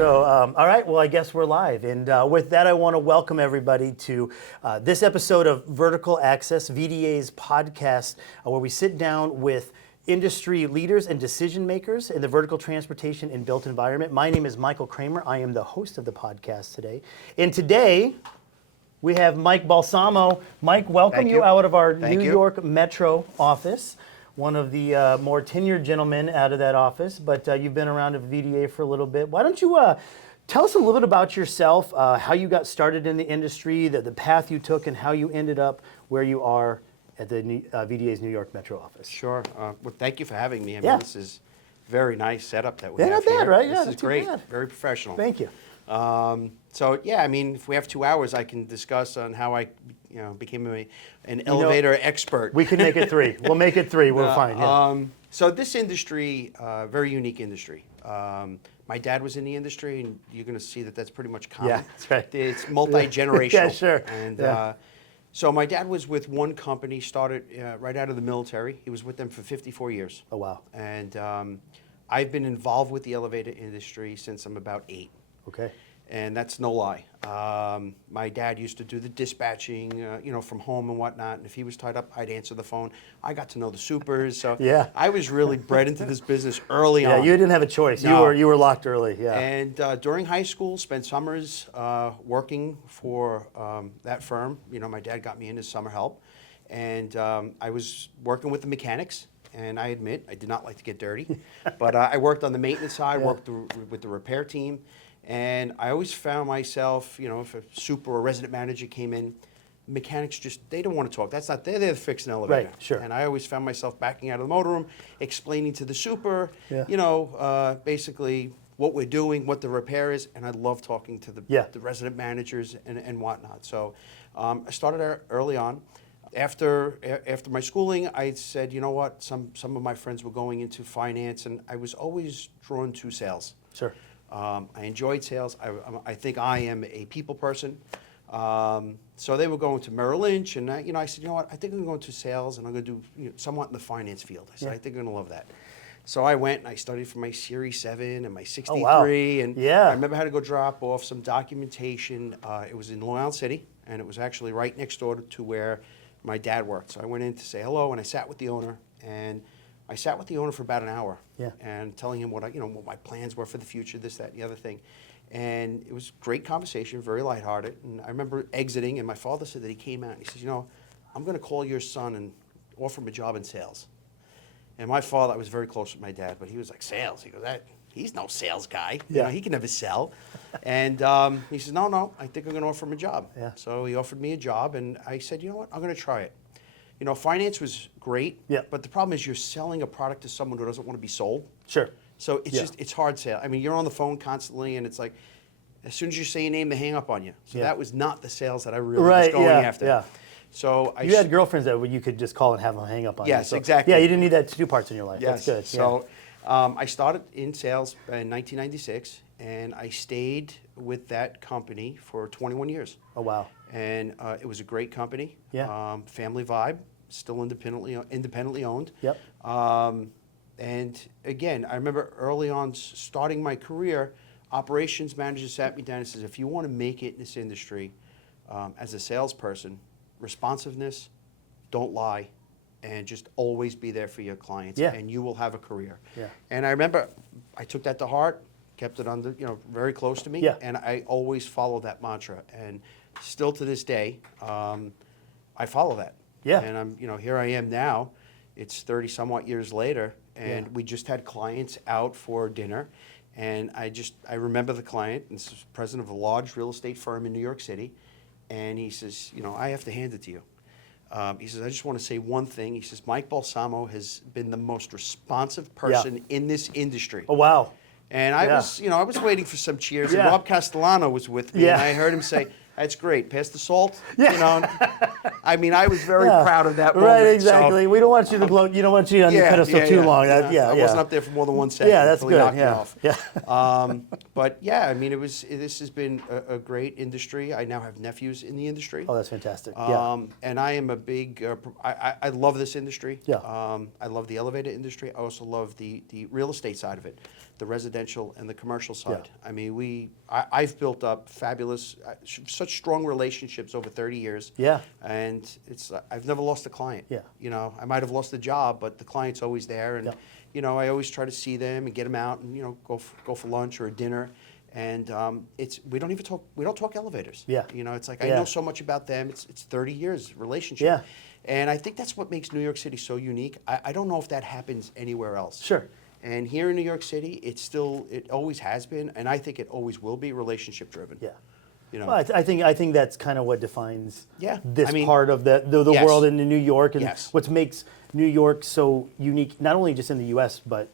All right, well, I guess we're live. And with that, I want to welcome everybody to this episode of Vertical Access, VDA's podcast, where we sit down with industry leaders and decision makers in the vertical transportation and built environment. My name is Michael Kremer. I am the host of the podcast today. And today, we have Mike Balsamo. Mike, welcome you out of our New York Metro office. One of the more tenured gentlemen out of that office, but you've been around at VDA for a little bit. Why don't you tell us a little bit about yourself, how you got started in the industry, the path you took, and how you ended up where you are at the VDA's New York Metro office. Sure. Well, thank you for having me. I mean, this is a very nice setup that we have not bad, here. right? Yeah, this is great. Very professional. Thank you. So yeah, I mean, if we have 2 hours, I can discuss on how I, became an elevator expert. We can make it 3. We'll make it 3. We're fine. Yeah. So this industry, very unique industry. My dad was in the industry, and you're going to see that that's pretty much common. Yeah, that's right. It's multi-generational. Yeah, sure. And so my dad was with one company, started right out of the military. He was with them for 54 years. Oh, wow. And I've been involved with the elevator industry since I'm about 8. Okay. And that's no lie. My dad used to do the dispatching, from home and whatnot. And if he was tied up, I'd answer the phone. I got to know the supers. So I was really bred into this business early on. Yeah, you didn't have a choice. No. You were locked early. Yeah. And during high school, spent summers working for that firm. My dad got me in as summer help, and I was working with the mechanics. And I admit, I did not like to get dirty, but I worked on the maintenance side, worked with the repair team. And I always found myself, if a super or resident manager came in, mechanics they don't want to talk. They're there to fix an elevator. Right, sure. And I always found myself backing out of the motorroom, explaining to the super, basically what we're doing, what the repair is. And I love talking to the resident managers and whatnot. So I started early on. After my schooling, I said, you know what, some of my friends were going into finance, and I was always drawn to sales. Sure. I enjoyed sales. I think I am a people person. So they were going to Merrill Lynch, and I said, you know what? I think I'm going to sales, and I'm going to do somewhat in the finance field. I said, I think I'm going to love that. So I went and I studied for my Series 7 and my 63. Oh, wow. And I remember how to go drop off some documentation. It was in Long Island City, and it was actually right next door to where my dad worked. So I went in to say hello, and I sat with the owner, and I sat with the owner for about an hour, and telling him what my plans were for the future, this, that, and the other thing. And it was a great conversation, very lighthearted. And I remember exiting, and my father said that he came out, and he says, I'm going to call your son and offer him a job in sales. And my father, I was very close with my dad, but he was like, sales? He goes, he's no sales guy. He can never sell. And he says, no, I think I'm going to offer him a job. Yeah. So he offered me a job, and I said, you know what, I'm going to try it. Finance was great, but the problem is you're selling a product to someone who doesn't want to be sold. Sure. So it's it's hard sale. I mean, you're on the phone constantly, and it's like, as soon as you say your name, they hang up on you. So that was not the sales that I really was going after. Yeah. So you had girlfriends that you could just call and have them hang up on you. Yes, exactly. Yeah, you didn't need that 2 parts in your life. Yes. That's good. So I started in sales in 1996, and I stayed with that company for 21 years. Oh, wow. And it was a great company. Yeah. Family vibe, still independently owned. Yep. And again, I remember early on starting my career, operations manager sat me down and says, if you want to make it in this industry as a salesperson, responsiveness, don't lie, and just always be there for your clients, and you will have a career. Yeah. And I remember I took that to heart, kept it under, very close to me, and I always follow that mantra. And still to this day, I follow that. Yeah. And I'm, here I am now. It's 30 somewhat years later, and we just had clients out for dinner, and I remember the client. This is president of a large real estate firm in New York City, and he says, I have to hand it to you. He says, I just want to say one thing. He says, Mike Balsamo has been the most responsive person in this industry. Oh, wow. And I was waiting for some cheers, and Rob Castellano was with me, and I heard him say, That's great. Pass the salt. Yeah. You know, I mean, I was very Yeah. proud of that moment. Right, exactly. So, We don't want you to blow. You don't want you on the pedestal too long. I wasn't up there for more than 1 second. Yeah, that's until he good. knocked me Yeah, off. yeah. But yeah, I mean, this has been a great industry. I now have nephews in the industry. Oh, that's fantastic. Yeah. And I am a big, I love this industry. Yeah. I love the elevator industry. I also love the real estate side of it, the residential and the commercial side. Yeah. I mean, I've built up fabulous, such strong relationships over 30 years. Yeah. And I've never lost a client. Yeah. You know, I might have lost a job, but the client's always there. And, Yeah. you know, I always try to see them and get them out and, you know, go for lunch or a dinner. And we don't talk elevators. Yeah. You know, it's like I Yeah. know so much about them. It's 30 years relationship. Yeah. And I think that's what makes New York City so unique. I don't know if that happens anywhere else. Sure. And here in New York City, it always has been, and I think it always will be relationship driven. Yeah. You know. Well, I think that's kind of what defines Yeah, this I mean, part of the yes. world in New York, and Yes. what makes New York so unique, not only just in the U.S. but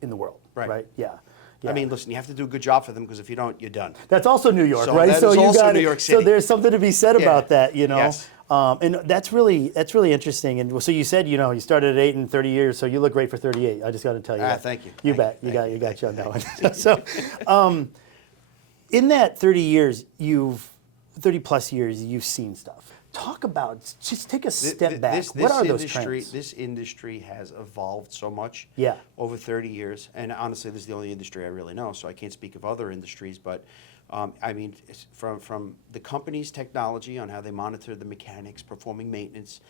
in the world. Right. Yeah. Yeah. I mean, listen, you have to do a good job for them because if you don't, you're done. That's also New York, So right? that is you also got New York City. So there's something to be said Yeah. about that, you know. Yes. And that's really interesting. And so you said, you know, you started at 8 and 30 years, so you look great for 38. I just got to tell you that. Thank you. You bet. You got you on that one. So, in that 30 plus years, you've seen stuff. Talk about, just take a step back. What are those trends? This industry has evolved so much Yeah. over 30 years. And honestly, this is the only industry I really know, so I can't speak of other industries. But I mean, from the company's technology on how they monitor the mechanics, performing maintenance,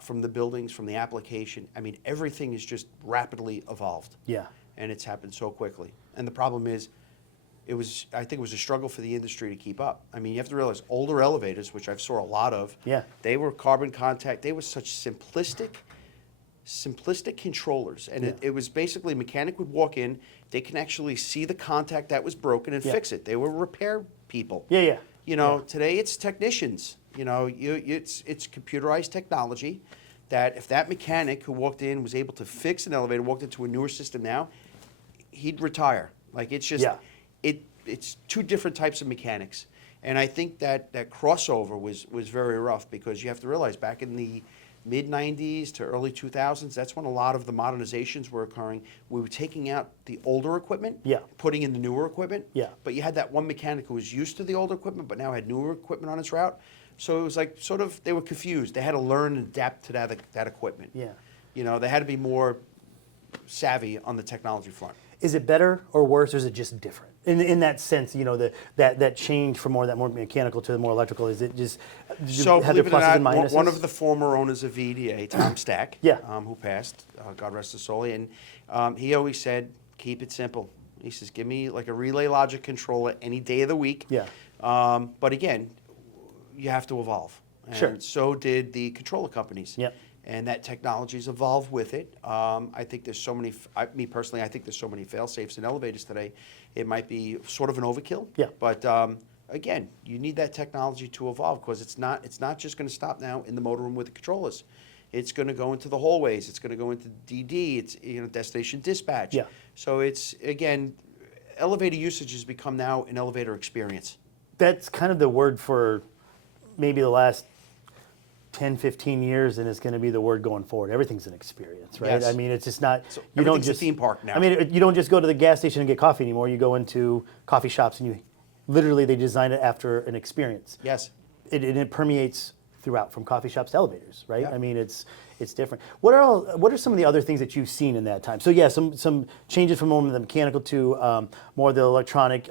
from the buildings, from the application, I mean, everything is just rapidly evolved. Yeah. And it's happened so quickly. And the problem is, I think it was a struggle for the industry to keep up. I mean, you have to realize older elevators, which I've saw a lot of, Yeah. they were carbon contact. They were such simplistic controllers. And it was basically mechanic would walk in, they can actually see the contact that was broken and Yeah. fix it. They were repair people. Yeah, yeah. You know, today it's technicians. You know, it's computerized technology that if that mechanic who walked in was able to fix an elevator, walked into a newer system now, he'd retire. Like it's just, Yeah. it's two different types of mechanics. And I think that crossover was very rough because you have to realize back in the mid-90s to early 2000s, that's when a lot of the modernizations were occurring. We were taking out the older equipment, Yeah. putting in the newer equipment. Yeah. But you had that one mechanic who was used to the older equipment but now had newer equipment on its route. So it was like sort of, they were confused. They had to learn and adapt to that equipment. Yeah. You know, they had to be more savvy on the technology front. Is it better or worse, or is it just different? In that sense, you know, that change from that more mechanical to the more electrical, is it just So have the believe it or pluses and not, minuses? one of the former owners of VDA, Tom Stack, Yeah. who passed, God rest his soul, and he always said, keep it simple. He says, give me like a relay logic controller any day of the week. Yeah. But again, you have to evolve. And Sure. so did the controller companies. Yep. And that technology's evolved with it. I think there's so many, me personally, I think there's so many fail-safes in elevators today. It might be sort of an overkill. Yeah. But again, you need that technology to evolve because it's not just going to stop now in the motor room with the controllers. It's going to go into the hallways. It's going to go into DD. It's destination dispatch. Yeah. So it's again, elevator usage has become now an elevator experience. That's kind of the word for maybe the last 10, 15 years, and it's going to be the word going forward. Everything's an experience, right? Yes. I mean, it's just not, So you don't everything's a just theme park now. I mean, you don't just go to the gas station and get coffee anymore. You go into coffee shops and literally they design it after an experience. Yes. It permeates throughout, from coffee shops to elevators, right? Yeah. I mean, it's different. What are some of the other things that you've seen in that time? So yeah, some changes from more of the mechanical to more of the electronic.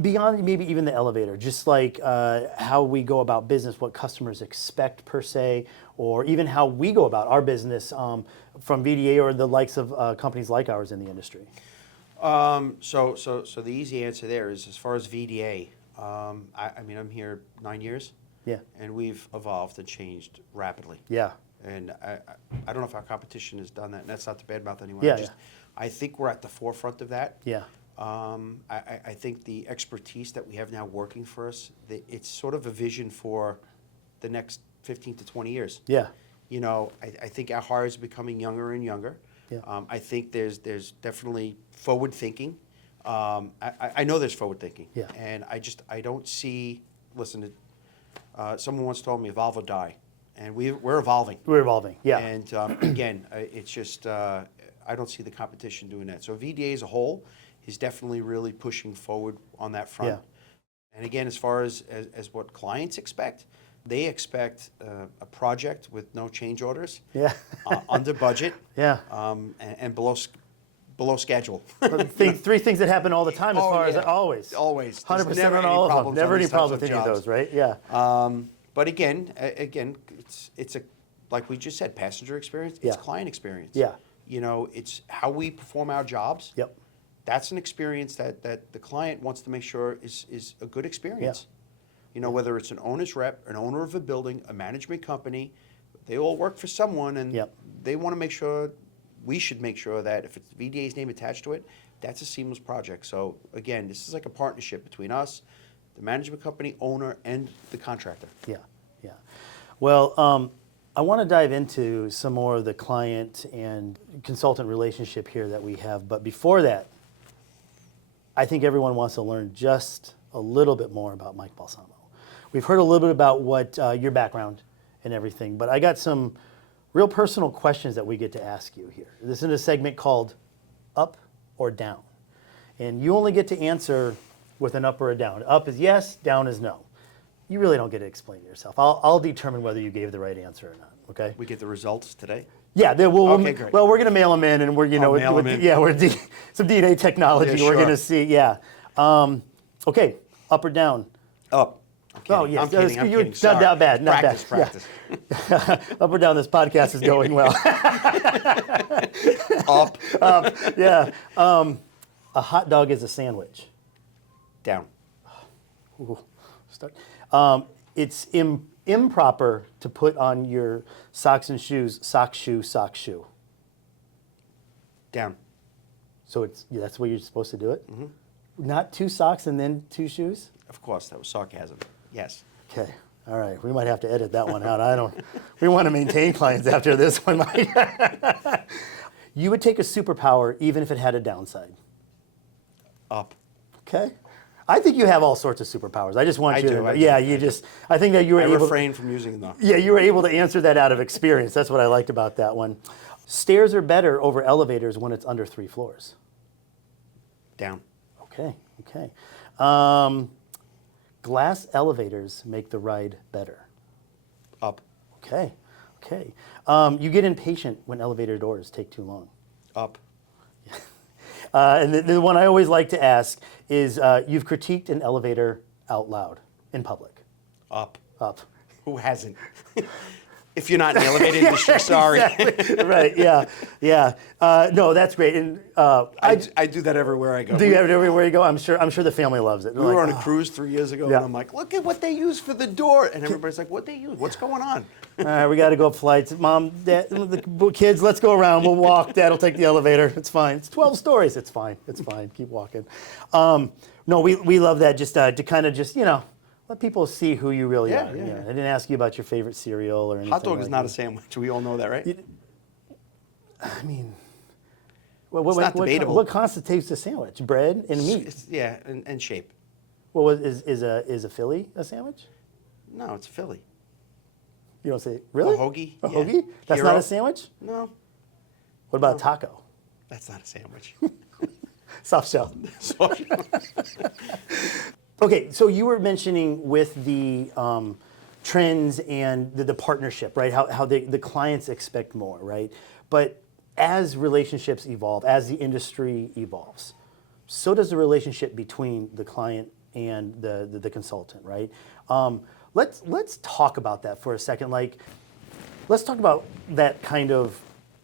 Beyond maybe even the elevator, just like how we go about business, what customers expect per se, or even how we go about our business from VDA or the likes of companies like ours in the industry. So the easy answer there is as far as VDA, I mean, I'm here 9 years. Yeah. And we've evolved and changed rapidly. Yeah. And I don't know if our competition has done that, and that's not to badmouth anyone. Yeah, I think we're at the forefront of that. Yeah. I think the expertise that we have now working for us, it's sort of a vision for the next 15 to 20 years. Yeah. You know, I think our hires are becoming younger and younger. Yeah. I think there's definitely forward thinking. I know there's forward thinking. Yeah. And I don't see listen, someone once told me evolve or die, and we're evolving. We're evolving, yeah. And again, it's just, I don't see the competition doing that. So VDA as a whole is definitely really pushing forward on that front. Yeah. And again, as far as what clients expect, they expect a project with no change orders, Yeah. under budget, Yeah. and below schedule. Three things that happen all the time as Oh, far as yeah. always. Always. 100% There's never on any all of them. problems Never on any these types problems with any of jobs. those, right? Yeah. But again, it's a, like we just said, passenger experience. It's Yeah. client experience. Yeah. You know, it's how we perform our jobs. Yep. That's an experience that the client wants to make sure is a good experience. You know, whether it's an owner's rep, an owner of a building, a management company, they all work for someone, and Yep. they want to make sure, we should make sure that if it's VDA's name attached to it, that's a seamless project. So again, this is like a partnership between us, the management company, owner, and the contractor. Yeah, yeah. Well, I want to dive into some more of the client and consultant relationship here that we have. But before that, I think everyone wants to learn just a little bit more about Mike Balsamo. We've heard a little bit about what your background and everything, but I got some real personal questions that we get to ask you here. This is a segment called Up or Down. And you only get to answer with an up or a down. Up is yes, down is no. You really don't get to explain yourself. I'll determine whether you gave the right answer or not, okay? We get the results today. Yeah, we're great. well, we're going to mail them in, and we're, mail 'em in. yeah, some DNA technology. Yeah, We're going sure. to see, yeah. Okay, up or down? Up. I'm kidding. Oh, yes. I'm kidding. I'm You're kidding. Sorry. not bad, not bad. Practice. Up or down? This podcast is going well. Up. Yeah. A hot dog is a sandwich. Down. Ooh, start. It's improper to put on your socks and shoes, sock, shoe, sock, shoe. Down. So that's the way you're supposed to do it? Mm-hmm. Not two socks and then two shoes? Of course, that was sarcasm. Yes. Okay. All right. We might have to edit that one out. We want to maintain clients after this one, Mike. You would take a superpower even if it had a downside. Up. Okay. I think you have all sorts of superpowers. I just want you to. I Yeah, do. you just. I think that you were I able. refrain from using them. Yeah, you were able to answer that out of experience. That's what I liked about that one. Stairs are better over elevators when it's under 3 floors. Down. Okay. Okay. Glass elevators make the ride better. Up. Okay. Okay. You get impatient when elevator doors take too long. Up. And the one I always like to ask is, you've critiqued an elevator out loud in public. Up. Up. Who hasn't? If you're not in the elevator industry, sorry. Exactly. Right. Yeah. Yeah. No, that's great. And I do that everywhere I go. do you have it everywhere you go? I'm sure the family loves it. They're We were like, on a cruise 3 years ago, Yeah. and I'm like, look at what they use for the door. And everybody's like, what they use? What's going on? all right, we got to go up flights. Mom, Dad, the kids, let's go around. We'll walk. Dad will take the elevator. It's fine. It's 12 stories. It's fine. It's fine. Keep walking. No, we love that. Just to kind of just let people see who you really Yeah, are. yeah, You know, yeah. I didn't ask you about your favorite cereal or anything. Hot dog is like not that. a sandwich. We all know that, right? I mean, It's not debatable. What constitutes a sandwich? Bread and meat. Yeah, and shape. Well, is a Philly a sandwich? No, it's Philly. You don't say really? A hoagie, A yeah. hoagie? That's Hero. not a sandwich. No, What about a taco? that's not a sandwich. Soft shell. So- Okay, so you were mentioning with the trends and the partnership, right? How the clients expect more, right? But as relationships evolve, as the industry evolves, so does the relationship between the client and the consultant, right? Let's talk about that for a second. Like, let's talk about that kind of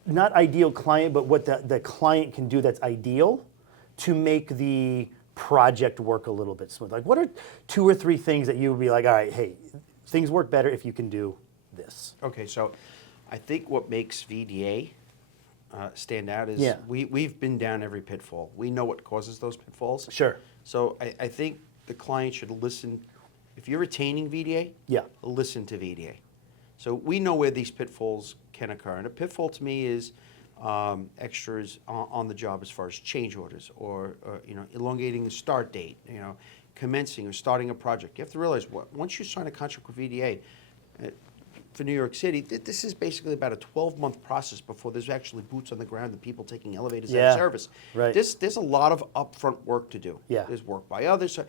not ideal client, but what the client can do that's ideal to make the project work a little bit smooth. Like, what are 2 or 3 things that you would be like, all right, hey, things work better if you can do this? Okay, so I think what makes VDA stand out is Yeah. we've been down every pitfall. We know what causes those pitfalls. Sure. So I think the client should listen. If you're retaining VDA, Yeah. listen to VDA. So we know where these pitfalls can occur. And a pitfall to me is extras on the job as far as change orders or elongating the start date, commencing or starting a project, you have to realize once you sign a contract with VDA for New York City, this is basically about a 12-month process before there's actually boots on the ground and people taking elevators out of service. Right. There's a lot of upfront work to do. Yeah. There's work by others. So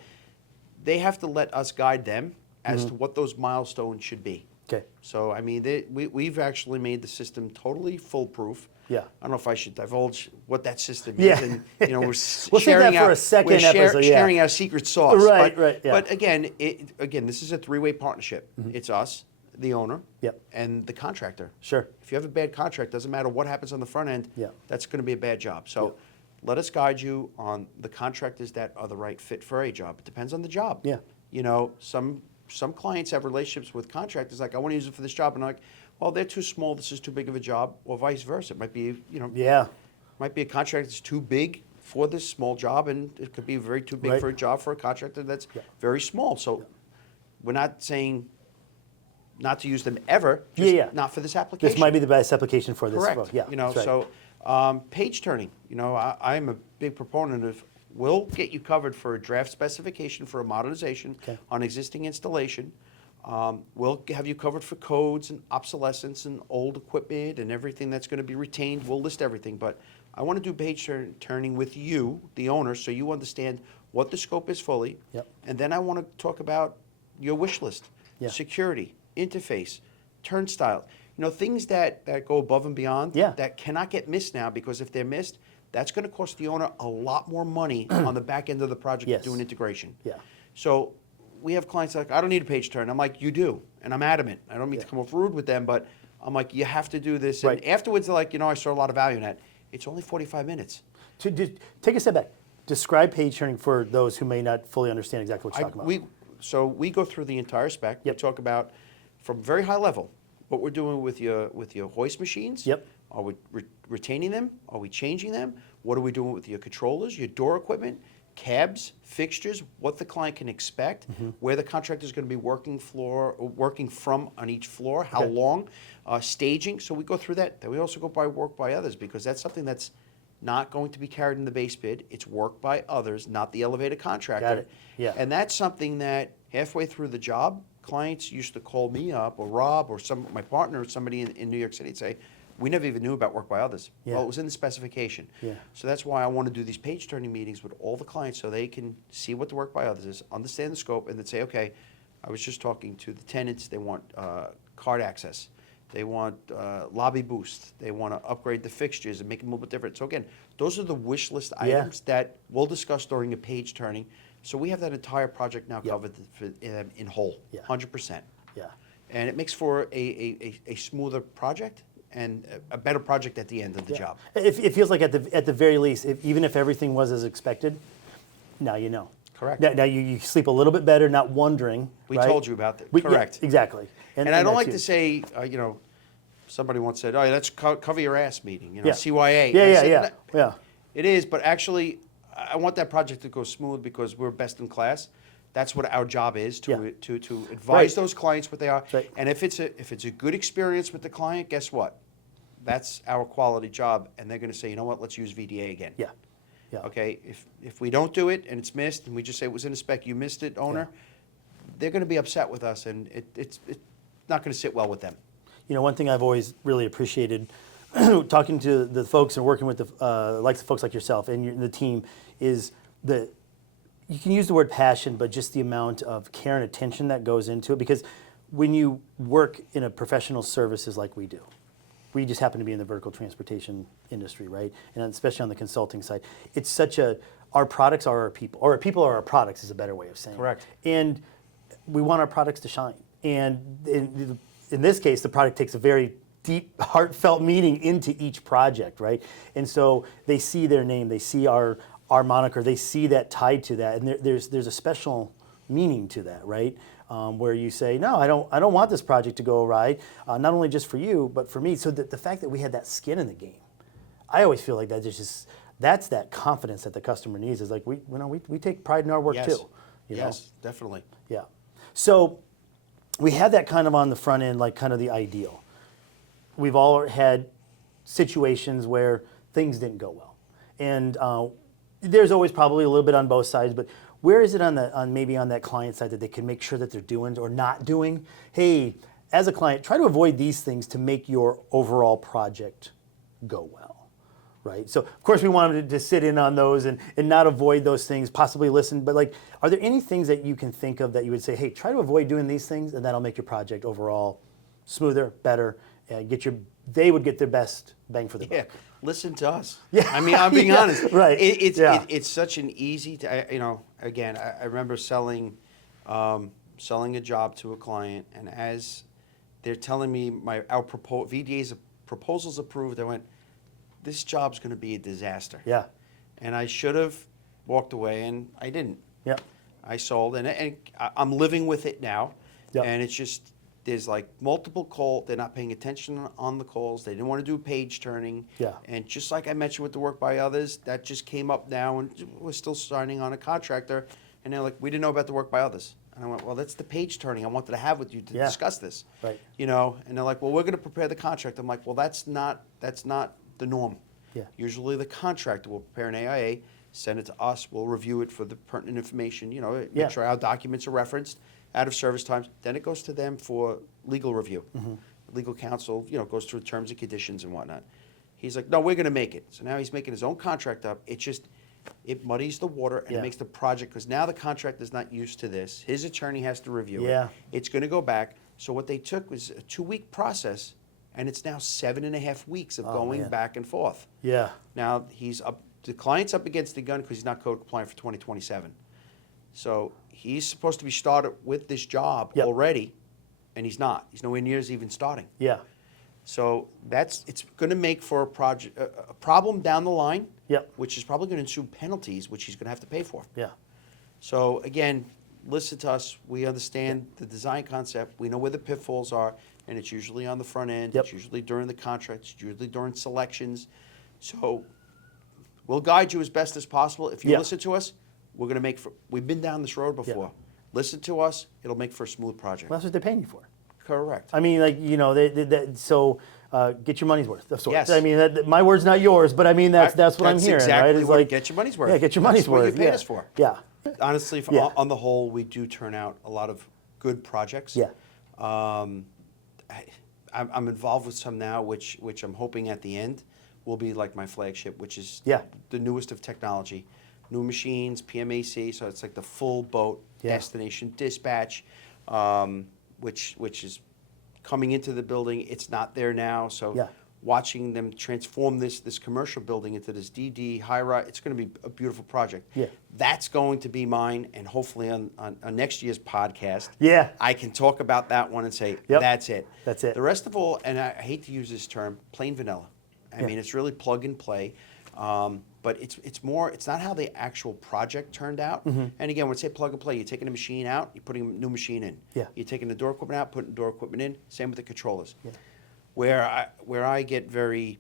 they have to let us guide them as to what those milestones should be. Okay. So, I mean, we've actually made the system totally foolproof. Yeah. I don't know if I should divulge what that system Yeah. is. And, you know, we're We'll save sharing that for out, a second we're episode, yeah. sharing our secret sauce. Right, but, right, yeah. But again, this is a three-way partnership. It's us, the owner, Yep. and the contractor. Sure. If you have a bad contract, doesn't matter what happens on the front end, Yeah. that's going to be a bad job. So Yeah. let us guide you on the contractors that are the right fit for a job. It depends on the job. Yeah. You know, some clients have relationships with contractors like, I want to use it for this job, and I'm like, well, they're too small, this is too big of a job, or vice versa. It might be, you know, Yeah. might be a contract that's too big for this small job, and it could be very too big Right. for a job for a contractor that's very small. So we're not saying not to use them ever, just not for this application. This might be the best application for this. Correct. Yeah. You know, that's right. so page turning. You know, I'm a big proponent of. We'll get you covered for a draft specification for a modernization on existing installation. We'll have you covered for codes and obsolescence and old equipment and everything that's going to be retained. We'll list everything, but I want to do page turning with you, the owner, so you understand what the scope is fully. Yep. And then I want to talk about your wish list, security, interface, turnstile. You know, things that go above and beyond that cannot get missed now, because if they're missed, that's going to cost the owner a lot more money on the back end of the project to do an integration. Yeah. So we have clients like, I don't need a page turn. I'm like, you do. And I'm adamant. I don't mean to come off rude with them, but I'm like, you have to do this. Right. And afterwards, they're like, you know, I saw a lot of value in that. It's only 45 minutes. Take a step back. Describe page turning for those who may not fully understand exactly what you're talking about. So we go through the entire spec. We talk about, from very high level, what we're doing with your hoist machines. Yep. Are we retaining them? Are we changing them? What are we doing with your controllers, your door equipment, cabs, fixtures, what the client can expect, where the contractor is going to be working from on each floor, how long, staging. So we go through that. Then we also go by work by others, because that's something that's not going to be carried in the base bid. It's work by others, not the elevator contractor. Got it. Yeah. And that's something that halfway through the job, clients used to call me up, or Rob, or my partner, or somebody in New York City, and say, we never even knew about work by others. Yeah. Well, it was in the specification. Yeah. So that's why I want to do these page turning meetings with all the clients, so they can see what the work by others is, understand the scope, and then say, okay, I was just talking to the tenants, they want card access, they want lobby boost, they want to upgrade the fixtures and make them a little bit different. So again, those are the wish list items that we'll discuss during a page turning. So we have that entire project now covered in whole, 100%. Yeah. And it makes for a smoother project and a better project at the end of the job. It feels like at the very least, even if everything was as expected, now you know. Correct. Now you sleep a little bit better, not wondering. We right? told you about that. Yeah, Correct. exactly. And I don't that's like huge. to say, you know, somebody once said, oh, that's cover your ass meeting, you know, Yeah. CYA. Yeah, And I yeah, said, yeah. It is, but actually, I want that project to go smooth, because we're best in class. That's what our job is, to advise those clients what they are. Right. And if it's a good experience with the client, guess what? That's our quality job, and they're going to say, you know what, let's use VDA again. Yeah. Yeah. Okay, if we don't do it and it's missed, and we just say it was in a spec, you missed it, owner, they're going to be upset with us, and it's not going to sit well with them. You know, one thing I've always really appreciated talking to the folks and working with the folks like yourself and the team is you can use the word passion, but just the amount of care and attention that goes into it. Because when you work in a professional services like we do, we just happen to be in the vertical transportation industry, right? And especially on the consulting side, it's our products are our people, or our people are our products is a better way of saying it. Correct. And we want our products to shine. And in this case, the product takes a very deep, heartfelt meaning into each project, right? And so they see their name, they see our moniker, they see that tied to that, and there's a special meaning to that, right? Where you say, no, I don't want this project to go awry, not only just for you, but for me. So the fact that we had that skin in the game, I always feel like that's that confidence that the customer needs. Is like we take pride in our work too. You know? Yes, definitely. Yeah. So we had that kind of on the front end, like kind of the ideal. We've all had situations where things didn't go well, and there's always probably a little bit on both sides. But where is it maybe on that client side that they can make sure that they're doing or not doing? Hey, as a client, try to avoid these things to make your overall project go well, right? So of course we want them to sit in on those and not avoid those things, possibly listen, but like, are there any things that you can think of that you would say, hey, try to avoid doing these things and that'll make your project overall smoother, better, and they would get their best bang for the buck. Yeah, listen to us. Yeah. I mean, I'm being Yeah, honest. right. It's such an easy, again, I remember selling a job to a client, and as they're telling me our VDA's proposal's approved, I went, this job's going to be a disaster. Yeah. And I should have walked away, and I didn't. Yeah. I sold, and I'm living with it now, Yeah. and it's just, there's like multiple calls. They're not paying attention on the calls. They didn't want to do page turning. Yeah. And just like I mentioned with the work by others, that just came up now, and we're still signing on a contractor. And they're like, we didn't know about the work by others. And I went, well, that's the page turning I wanted to have with you to Yeah. discuss this. Right. And they're like, well, we're going to prepare the contract. I'm like, well, that's not the norm. Yeah. Usually the contractor will prepare an AIA, send it to us. We'll review it for the pertinent information. Yeah. Make sure our documents are referenced, out of service times. Then it goes to them for legal review. Mm-hmm. Legal counsel, goes through terms and conditions and whatnot. He's like, no, we're going to make it. So now he's making his own contract up. It muddies the water and Yeah. it makes the project, because now the contractor's not used to this. His attorney has to review Yeah. it. It's going to go back. So what they took was a 2-week process, and it's now 7.5 weeks of going man. back and forth. Yeah. Now the client's up against the gun because he's not code compliant for 2027. So he's supposed to be started with this job Yep. already, and he's not. He's nowhere near even starting. Yeah. So it's going to make for a problem down the line, Yep. which is probably going to ensue penalties, which he's going to have to pay for. Yeah. So again, listen to us. We understand the design concept. We know where the pitfalls are, and it's usually on the front end. Yep. It's usually during the contract. It's usually during selections. So we'll guide you as best as possible. If you Yeah. listen to us, we've been down this road before. Listen to us. It'll make for a smooth project. Well, that's what they're paying you for. Correct. I mean, get your money's worth of sorts. Yes. I mean, my word's not yours, but I mean, that's what I'm hearing, exactly right? It's what, get your money's worth. Yeah, get your money's That's worth. what you paid yeah. us for. Yeah. Honestly, Yeah. on the whole, we do turn out a lot of good projects. Yeah. I'm involved with some now, which I'm hoping at the end will be like my flagship, which is Yeah. the newest of technology. New machines, PMAC, so it's like the full boat Yeah. destination dispatch, which is coming into the building. It's not there now, so Yeah. watching them transform this commercial building into this DD high rise, it's going to be a beautiful project. Yeah. That's going to be mine, and hopefully on next year's podcast, Yeah. I can talk about that one and say, Yep. that's it. That's it. The rest of all, and I hate to use this term, plain vanilla. I Yeah. mean, it's really plug and play. But it's not how the actual project turned out. Mm-hmm. And again, when I say plug and play, you're taking a machine out, you're putting a new machine in. Yeah. You're taking the door equipment out, putting door equipment in. Same with the controllers. Yeah. Where I get very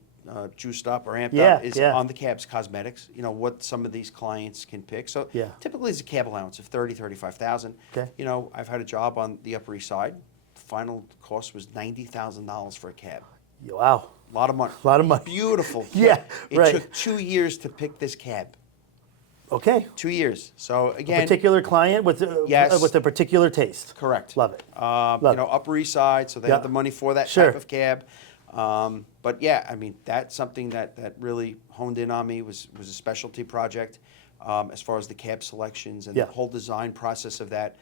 juiced up or amped Yeah, up is yeah. on the cab's cosmetics. What some of these clients can pick. So Yeah. typically it's a cab allowance of $35,000. Okay. I've had a job on the Upper East Side. The final cost was $90,000 for a cab. Wow. A lot of money. A lot of money. Beautiful. Yeah, It right. took 2 years to pick this cab. Okay. 2 years. So again, Particular client with Yes. with a particular taste. correct. Love it. Love Love it. Upper East Side, so they Yeah. have the money for that Sure. type of cab. But yeah, I mean, that's something that really honed in on me was a specialty project as far as the cab selections and Yeah. the whole design process of that.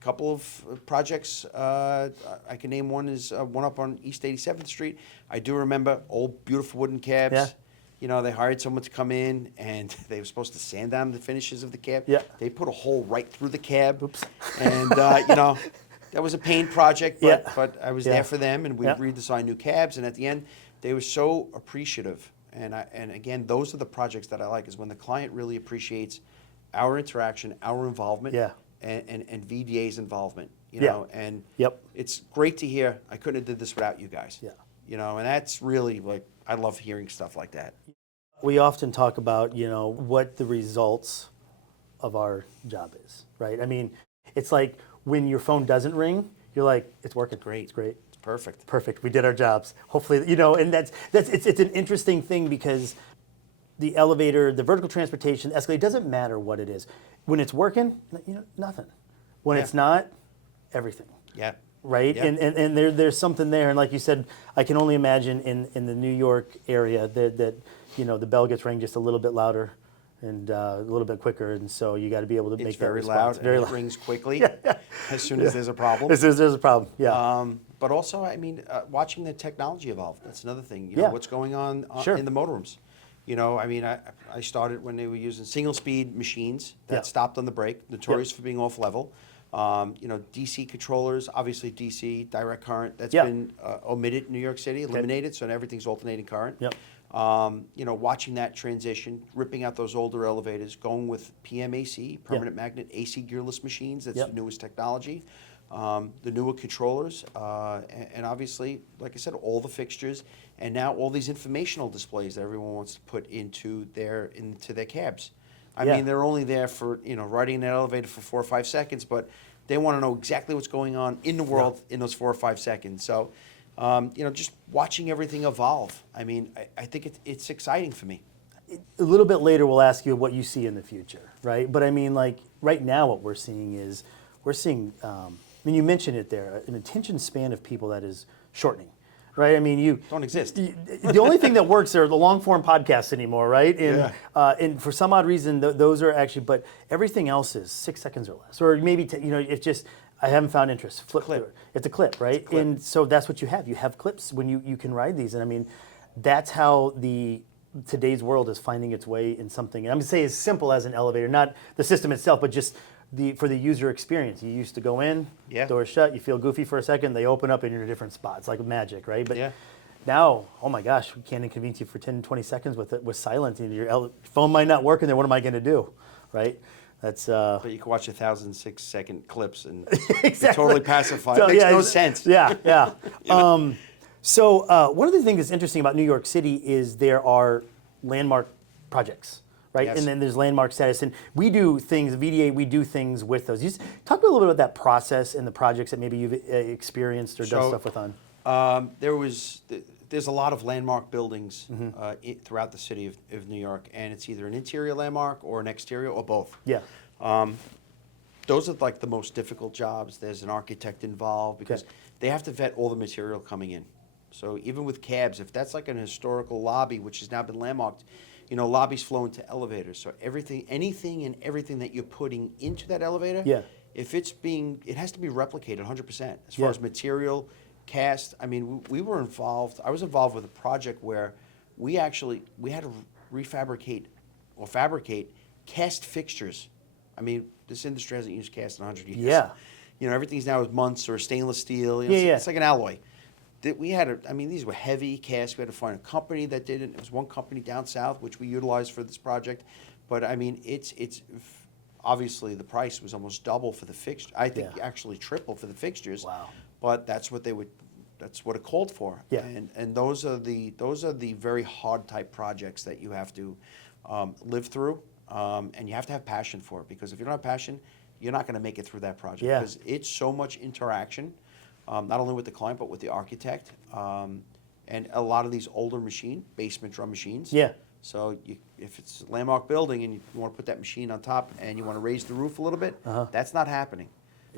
Couple of projects, I can name one is one up on East 87th Street. I do remember old beautiful wooden cabs. Yeah. They hired someone to come in and they were supposed to sand down the finishes of the cab. Yeah. They put a hole right through the cab. Oops. And, that was a pain project, but, Yeah. but I was Yeah. there for them, and we Yeah. redesigned new cabs. And at the end, they were so appreciative. And again, those are the projects that I like, is when the client really appreciates our interaction, our involvement, Yeah. and VDA's involvement. Yeah. And Yep. it's great to hear. I couldn't have did this without you guys. Yeah. And that's really like, I love hearing stuff like that. We often talk about, what the results of our job is, right? I mean, it's like when your phone doesn't ring, you're like, it's working. Great. It's great. It's perfect. Perfect. We did our jobs. Hopefully, and it's an interesting thing because the elevator, the vertical transportation, the escalator, it doesn't matter what it is. When it's working, nothing. When it's not, everything. Yeah. Right? Yeah. And there's something there. And like you said, I can only imagine in the New York area that the bell gets rang just a little bit louder and a little bit quicker. And so you got to be able to make It's that very response. loud, Very and loud. it rings quickly as soon as there's a problem. As soon as there's a problem, yeah. But also, I mean, watching the technology evolve. That's another thing. You Yeah. know, what's going on Sure. in the motorrooms. You know, I mean, I started when they were using single-speed machines that Yeah. stopped on the brake, notorious for being off level. You know, DC controllers, obviously DC, direct current, that's Yeah. been omitted in New York City, eliminated, so everything's alternating current. Yep. You know, watching that transition, ripping out those older elevators, going with PMAC, permanent magnet AC gearless machines, that's Yep. the newest technology. The newer controllers, and obviously, like I said, all the fixtures, and now all these informational displays that everyone wants to put into their cabs. I Yeah. mean, they're only there for, riding an elevator for 4 or 5 seconds, but they want to know exactly what's going on in the world in those 4 or 5 seconds. So, just watching everything evolve. I mean, I think it's exciting for me. A little bit later, we'll ask you what you see in the future, right? But I mean, like right now, what we're seeing is I mean, you mentioned it there, an attention span of people that is shortening, right? I mean, you Don't exist. The only thing that works are the long form podcasts anymore, right? And and for some odd reason, those are actually, but everything else is 6 seconds or less, or maybe it's just I haven't found interest. Flip clip. through it. It's a clip, right? clip. And so that's what you have. You have clips when you can ride these, and I mean, that's how today's world is finding its way in something. And I'm gonna say as simple as an elevator, not the system itself, but just for the user experience. You used to go in, doors shut, you feel goofy for a second, they open up and you're in a different spot. It's like magic, right? But now, oh my gosh, we can't inconvenience you for 10, 20 seconds with silence, and your phone might not work, and then what am I going to do, right? That's But you can watch 1,006-second clips and exactly. be totally pacified. So, It makes yeah, no sense. Yeah, yeah. So one of the things that's interesting about New York City is there are landmark projects, right? Yes. And then there's landmark status, and we do things. VDA, we do things with those. Talk a little bit about that process and the projects that maybe you've experienced or done stuff with on. There's a lot of landmark buildings Mm-hmm. throughout the city of New York, and it's either an interior landmark or an exterior or both. Yeah. Those are like the most difficult jobs. There's an architect involved because they have to vet all the material coming in. So even with cabs, if that's like an historical lobby, which has now been landmarked, lobbies flow into elevators. So anything and everything that you're putting into that elevator, if it has to be replicated 100% as far as material, cast. I mean, I was involved with a project where we had to refabricate or fabricate cast fixtures. I mean, this industry hasn't used cast in 100 years. Yeah. Everything's now with months or stainless steel. It's like an alloy. These were heavy casts. We had to find a company that did it. It was one company down south, which we utilized for this project. But I mean, it's obviously the price was almost double for the fixture. I think actually triple for the fixtures. Wow. But that's what it called for. Yeah. And those are the very hard type projects that you have to live through, and you have to have passion for it, because if you don't have passion, you're not going to make it through that project, because it's so much interaction, not only with the client but with the architect, and a lot of these older basement drum machines. Yeah. So if it's a landmark building and you want to put that machine on top and you want to raise the roof a little bit, that's not happening.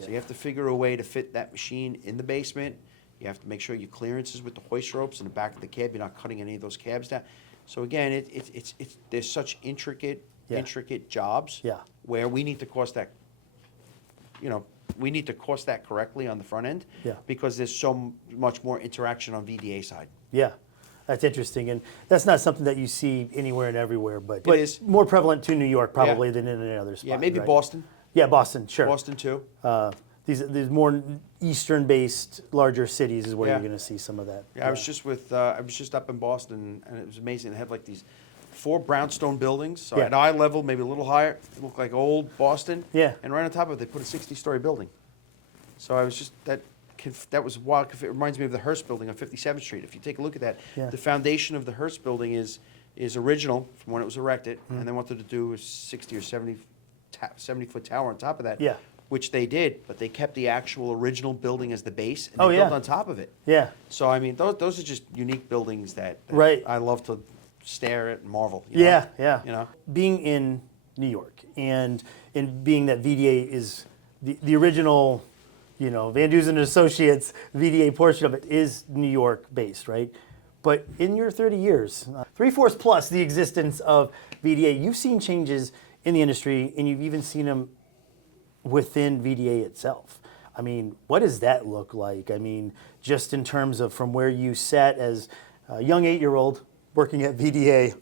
So you have to figure a way to fit that machine in the basement. You have to make sure your clearances with the hoist ropes in the back of the cab, you're not cutting any of those cabs down. So again, there's such intricate jobs where we need to cost that, correctly on the front end, because there's so much more interaction on VDA side. Yeah. That's interesting, and that's not something that you see anywhere and everywhere, but It is. more prevalent to New York probably than in any other spot. Yeah, maybe right? Boston. Yeah, Boston, sure. Boston too. These more eastern-based larger cities is where you're going to see some of that. Yeah, I was just up in Boston, and it was amazing. They have like these 4 brownstone buildings, so at eye level, maybe a little higher. It looked like old Boston. Yeah. And right on top of it, they put a 60-story building. So I was just that was wild. It reminds me of the Hearst building on 57th Street. If you take a look at that, the foundation of the Hearst building is original from when it was erected, and they wanted to do a 60 or 70-foot tower on top of that. Yeah. Which they did, but they kept the actual original building as the base, and they built on top of it. Yeah. So I mean, those are just unique buildings that Right. I love to stare at and marvel. Yeah, yeah. You know? Being in New York and being that VDA is the original, Van Dusen and Associates VDA portion of it is New York based, right? But in your 30 years, 3/4 plus the existence of VDA, you've seen changes in the industry and you've even seen them within VDA itself. I mean, what does that look like? I mean, just in terms of from where you sat as a young 8-year-old working at VDA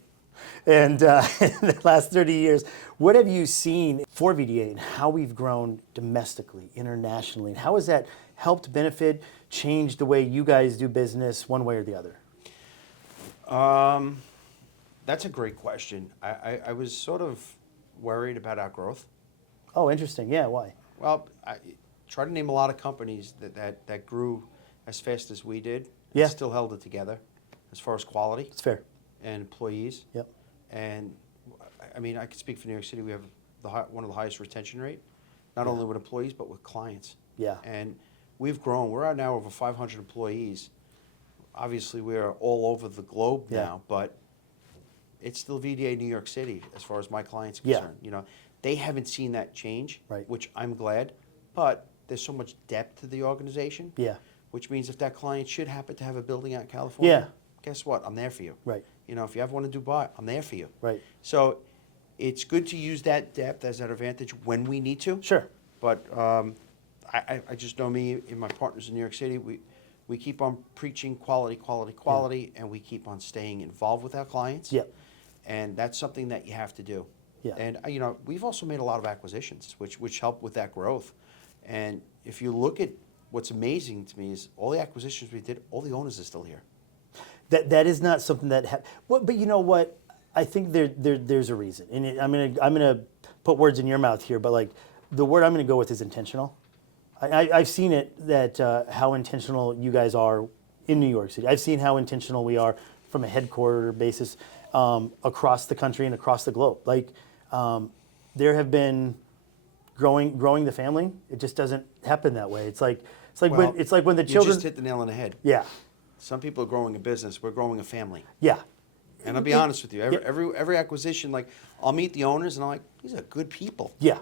and in the last 30 years, what have you seen for VDA and how we've grown domestically, internationally, and how has that helped benefit, change the way you guys do business one way or the other? That's a great question. I was sort of worried about our growth. Oh, interesting. Yeah, why? Well, I try to name a lot of companies that grew as fast as we did and Yeah. still held it together as far as quality It's fair. and employees. Yep. And I mean, I could speak for New York City. We have one of the highest retention rate, not only with employees, but with clients. Yeah. And we've grown. We're at now over 500 employees. Obviously, we're all over the globe Yeah. now, but it's still VDA New York City as far as my clients are Yeah. concerned. They haven't seen that change, Right. which I'm glad. But there's so much depth to the organization, Yeah. which means if that client should happen to have a building out in California, Yeah. guess what? I'm there for you. Right. If you have one in Dubai, I'm there for you. Right. So it's good to use that depth as an advantage when we need to. Sure. But I just know me and my partners in New York City, we keep on preaching quality, quality, quality, and we keep on staying involved with our clients. Yep. And that's something that you have to do. Yeah. And we've also made a lot of acquisitions, which help with that growth. And if you look at what's amazing to me is all the acquisitions we did, all the owners are still here. That is not something that. But you know what? I think there's a reason, and I'm gonna put words in your mouth here, but like the word I'm gonna go with is intentional. I've seen it that how intentional you guys are in New York City. I've seen how intentional we are from a headquarter basis across the country and across the globe. Like there have been growing the family. It just doesn't happen that way. It's like when the children. You just hit the nail on the head. Yeah. Some people are growing a business. We're growing a family. Yeah. And I'll be honest with you. Every acquisition, like I'll meet the owners and I'm like, these are good people. Yeah.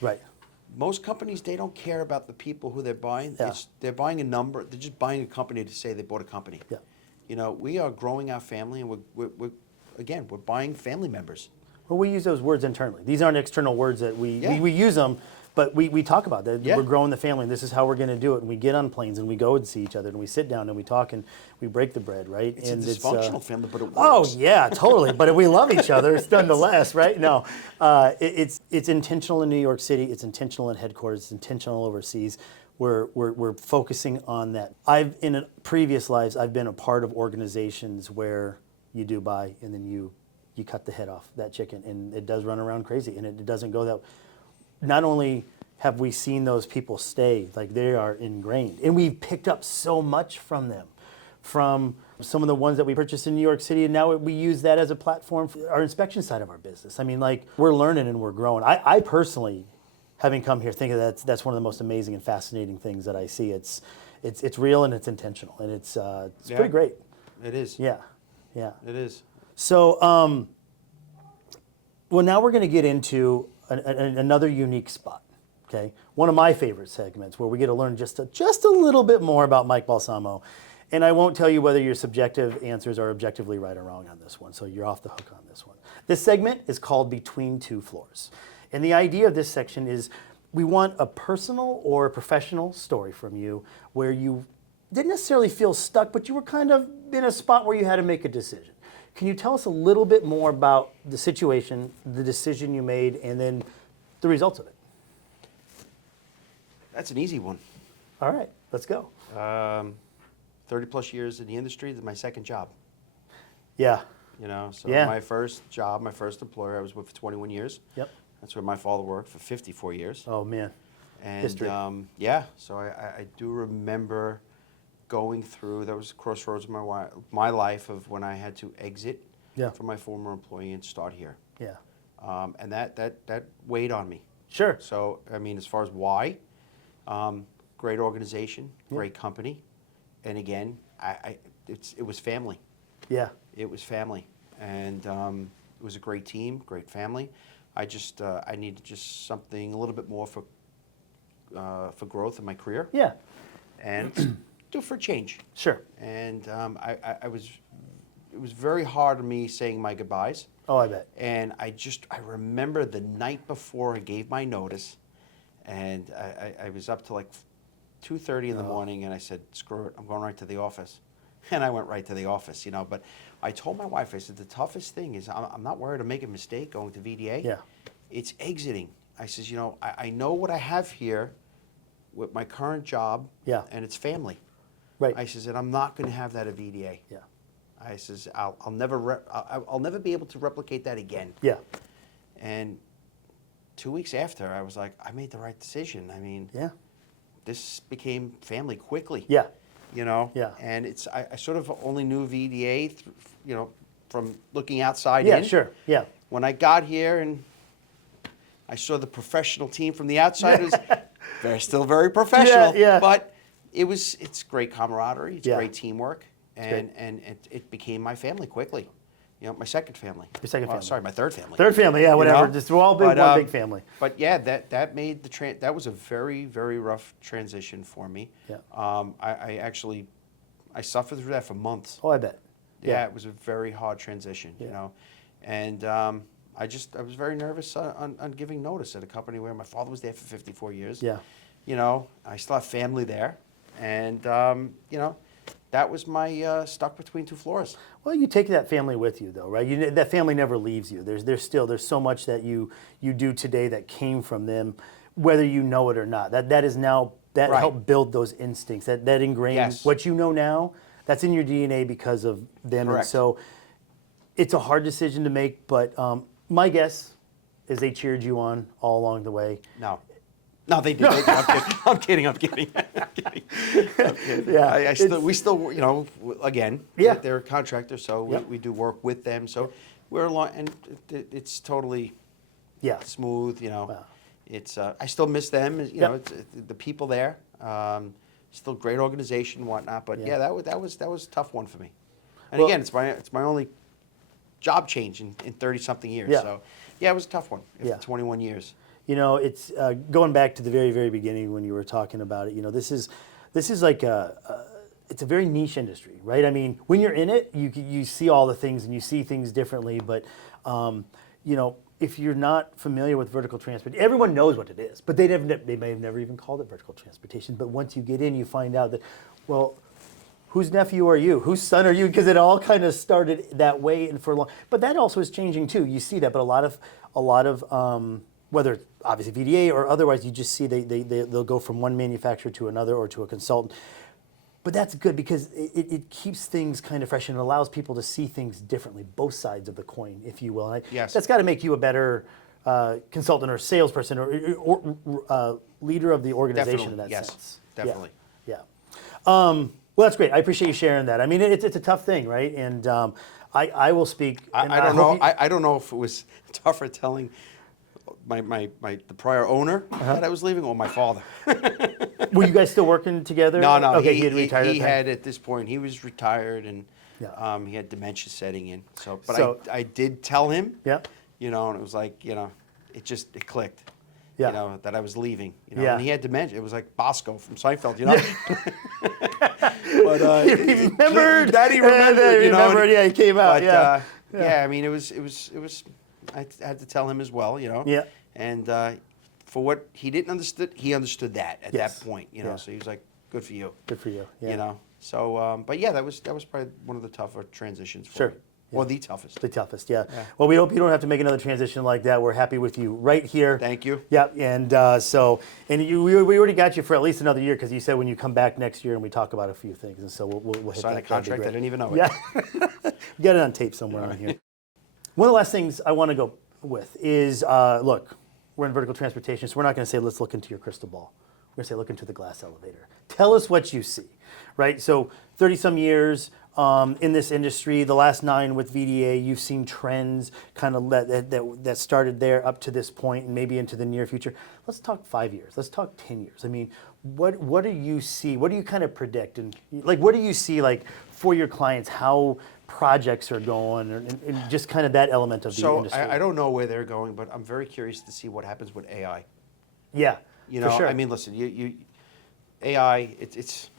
Right. Most companies, they don't care about the people who they're buying. Yeah. They're buying a number. They're just buying a company to say they bought a company. Yeah. We are growing our family, and we're buying family members. Well, we use those words internally. These aren't external words that we Yeah. use them, but we talk about that. Yeah. We're growing the family, and this is how we're going to do it. And we get on planes, and we go and see each other, and we sit down, and we talk, and we break the bread, right? It's and a dysfunctional family, but it works. Oh yeah, totally. But we love each other nonetheless, right? No, it's intentional in New York City. It's intentional in headquarters. It's intentional overseas. We're focusing on that. In previous lives, I've been a part of organizations where you do buy, and then you cut the head off that chicken, and it does run around crazy, and it doesn't go that. Not only have we seen those people stay, like they are ingrained, and we've picked up so much from them, from some of the ones that we purchased in New York City, and now we use that as a platform for our inspection side of our business. I mean, like we're learning and we're growing. I personally, having come here, think that's one of the most amazing and fascinating things that I see. It's real and it's intentional, and it's pretty great. It is. Yeah, yeah. It is. So, well, now we're going to get into another unique spot. Okay, one of my favorite segments where we get to learn just a little bit more about Mike Balsamo, and I won't tell you whether your subjective answers are objectively right or wrong on this one. So you're off the hook on this one. This segment is called Between Two Floors, and the idea of this section is we want a personal or a professional story from you where you didn't necessarily feel stuck, but you were kind of in a spot where you had to make a decision. Can you tell us a little bit more about the situation, the decision you made, and then the results of it? That's an easy one. All right, let's go. 30 plus years in the industry, this is my second job. Yeah. So Yeah. my first job, my first employer, I was with for 21 years. Yep. That's where my father worked for 54 years. Oh, man. And History. so I do remember going through, that was a crossroads in my life of when I had to exit Yeah. from my former employee and start here. Yeah. And that weighed on me. Sure. So, I mean, as far as why, great organization, great company. And again, it was family. Yeah. It was family. and it was a great team, great family. I needed just something a little bit more for growth in my career. Yeah. And do for a change. Sure. And it was very hard on me saying my goodbyes. Oh, I bet. And I remember the night before I gave my notice, and I was up to like 2:30 in the morning, and I said, screw it, I'm going right to the office. And I went right to the office, but I told my wife, I said, the toughest thing is I'm not worried to make a mistake going to VDA. Yeah. It's exiting. I says, I know what I have here with my current job, Yeah. and it's family. Right. I says, and I'm not going to have that at VDA. Yeah. I says, I'll never be able to replicate that again. Yeah. And 2 weeks after, I was like, I made the right decision. I mean, Yeah. this became family quickly. Yeah. Yeah. And I sort of only knew VDA, from looking outside Yeah, in. sure. Yeah. When I got here and I saw the professional team from the outside, they're still very professional. Yeah. But it's great camaraderie, it's Yeah. great teamwork, and it became my family quickly. My second family. Your second family. Sorry, my third family. Third family, yeah, whatever. know? Just we're all big, But, one big family. But yeah, that made that was a very, very rough transition for me. Yeah. I suffered through that for months. Oh, I bet. Yeah, it was a very hard transition, Yeah. And I was very nervous on giving notice at a company where my father was there for 54 years. Yeah. I still have family there, and that was my stuck between two floors. Well, you take that family with you, though, right? That family never leaves you. There's so much that you do today that came from them, whether you know it or not. That is now that Right. helped build those instincts. That ingrained Yes. what you know now. That's in your DNA because of them. Correct. And so, it's a hard decision to make. But my guess is they cheered you on all along the way. No, they did. I'm kidding. I'm kidding. Yeah, We still, again, Yeah. they're a contractor, so Yep. we do work with them. So we're along, and it's totally Yeah. smooth. Wow. It's I still miss them. Yep. It's the people there. Still great organization and whatnot. But Yeah. that was a tough one for me. And Well- again, it's my only job change in 30-something years. Yeah. So yeah, it was a tough one. Yeah. 21 years. It's going back to the very, very beginning when you were talking about it. This is like it's a very niche industry, right? I mean, when you're in it, you see all the things and you see things differently. But if you're not familiar with vertical transportation, everyone knows what it is, but they may have never even called it vertical transportation. But once you get in, you find out that, well, whose nephew are you? Whose son are you? Because it all kind of started that way and for long. But that also is changing too. You see that, but a lot of whether it's obviously VDA or otherwise, you just see they'll go from one manufacturer to another or to a consultant. But that's good because it keeps things kind of fresh and it allows people to see things differently, both sides of the coin, if you will. And Yes. That's got to make you a better consultant or salesperson or leader of the organization in that yes, sense. definitely. Yeah. Well, that's great. I appreciate you sharing that. I mean, it's a tough thing, right? And I will speak. And I don't hope know. you- I don't know if it was tougher telling the prior owner that I was leaving or my father. Were you guys still working together? No. Okay, he had retired. He at the time? had at this point. He was retired and Yeah. he had dementia setting in. But So- I did tell him. Yeah. And it was like it clicked. Yeah. That I was leaving. Yeah. And he had dementia. It was like Bosco from Seinfeld. But He remembered. Daddy remembered. He remembered. Yeah, he came out. But, Yeah. yeah, I mean, it was. I had to tell him as well, Yeah. And for what he didn't understood, he understood that at Yes. that point, Yeah. So he was like, "Good for you," Good for you. Yeah. So, but yeah, that was probably one of the tougher transitions for Sure. me. Or the toughest. The toughest, yeah. Well, we hope you don't have to make another transition like that. We're happy with you right here. Thank you. Yeah, and we already got you for at least another year because you said when you come back next year and we talk about a few things, and so we'll hit Sign that. a contract. I That'd didn't even know be it. great. Yeah, get it on tape somewhere on here. One of the last things I want to go with is look, we're in vertical transportation, so we're not going to say let's look into your crystal ball. We're going to say look into the glass elevator. Tell us what you see, right? So 30-some years in this industry, the last 9 with VDA, you've seen trends kind of that started there up to this point and maybe into the near future. Let's talk 5 years. Let's talk 10 years. I mean, what do you see? What do you kind of predict? And like, what do you see like for your clients, how projects are going, and just kind of that element of the So industry. I don't know where they're going, but I'm very curious to see what happens with AI. Yeah, You for know, sure. I mean, listen, AI, it's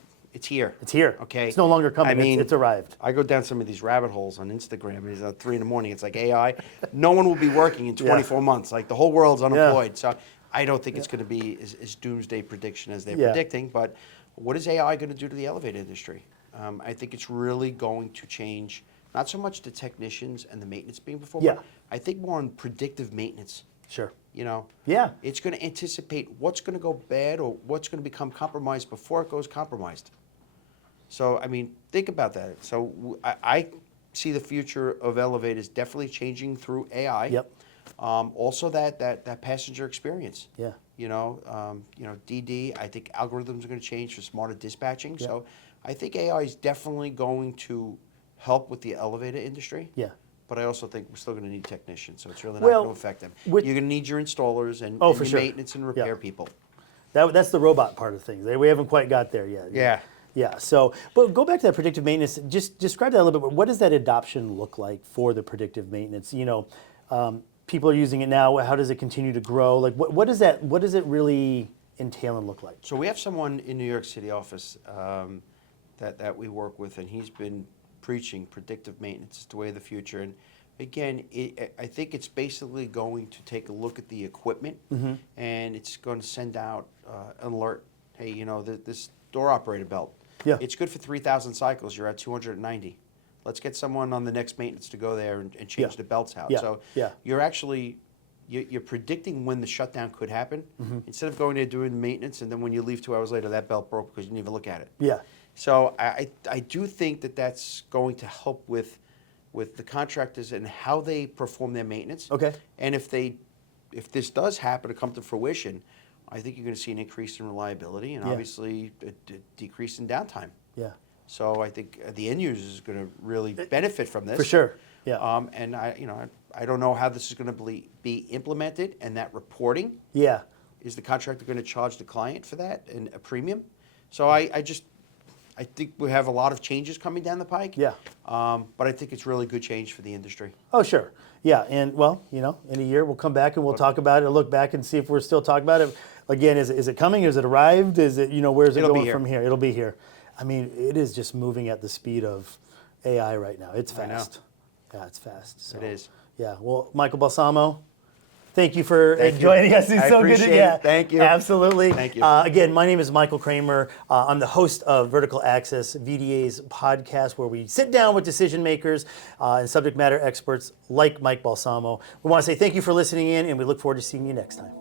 here. It's here. Okay. It's no longer coming. I mean, it's arrived. I go down some of these rabbit holes on Instagram, and it's at 3 in the morning. It's like AI. No one will be working in 24 months. Like the whole world's unemployed. So I don't think it's going to be as doomsday prediction as they're predicting. But what is AI going to do to the elevator industry? I think it's really going to change not so much the technicians and the maintenance being before, but I think more on predictive maintenance. Sure. You know, Yeah. it's going to anticipate what's going to go bad or what's going to become compromised before it goes compromised. So, I mean, think about that. So, I see the future of elevators definitely changing through AI. Yep. Also, that passenger experience. Yeah. You know, DD. I think algorithms are going to change for smarter dispatching. Yeah. So, I think AI is definitely going to help with the elevator industry. Yeah. But I also think we're still going to need technicians, so it's really not Well, going to affect them. with- You're going to need your installers and, Oh, and for your sure. maintenance and repair people. That's the robot part of things. We haven't quite got there yet. Yeah. Yeah. So, but go back to that predictive maintenance. Just describe that a little bit. What does that adoption look like for the predictive maintenance? You know, people are using it now. How does it continue to grow? Like, what does that? What does it really entail and look like? So we have someone in New York City office that we work with, and he's been preaching predictive maintenance is the way of the future. And again, I think it's basically going to take a look at the equipment, and it's going to send out an alert. Hey, you know, this door operator belt. Yeah. It's good for 3,000 cycles. You're at 290. Let's get someone on the next maintenance to go there and change the belts out. Yeah. So Yeah. you're actually you're predicting when the shutdown could happen instead of going there doing the maintenance, and then when you leave 2 hours later, that belt broke because you didn't even look at it. Yeah. So I do think that's going to help with the contractors and how they perform their maintenance. Okay. And if this does happen to come to fruition, I think you're going to see an increase in reliability and obviously a decrease in downtime. Yeah. So I think the end user is going to really benefit from this. For sure. Yeah. And I don't know how this is going to be implemented, and that reporting. Yeah. Is the contractor going to charge the client for that and a premium? So I think we have a lot of changes coming down the pike. Yeah. But I think it's really good change for the industry. Oh, sure. Yeah. And well, you know, in a year we'll come back and we'll talk about it, look back and see if we're still talking about it. Again, is it coming? Is it arrived? Is it, you know, where's it It'll be going here. from here? It'll be here. I mean, it is just moving at the speed of AI right now. It's I know. fast. Yeah, it's fast. So, It is. Yeah. Well, Michael Balsamo, thank you for Thank you. joining us. It's I so good. appreciate Yeah. it. Thank you. Absolutely. Thank you. Again, my name is Michael Kremer. I'm the host of Vertical Access, VDA's podcast, where we sit down with decision makers and subject matter experts like Mike Balsamo. We want to say thank you for listening in, and we look forward to seeing you next time.